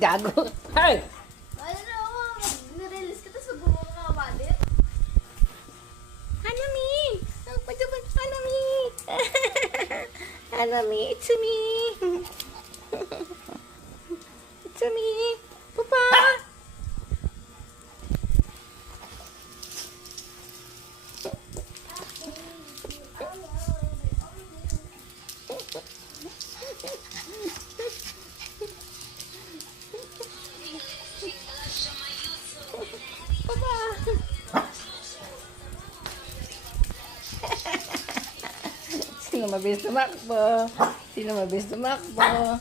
Gago. Ay! Ano na ako, nirelease ka, tapos mag-uwa ka kapalit. Hanami! Hanami! Hanami, it's me! It's me! Papa! Sino mabilis tumakbo? Sino mabilis tumakbo?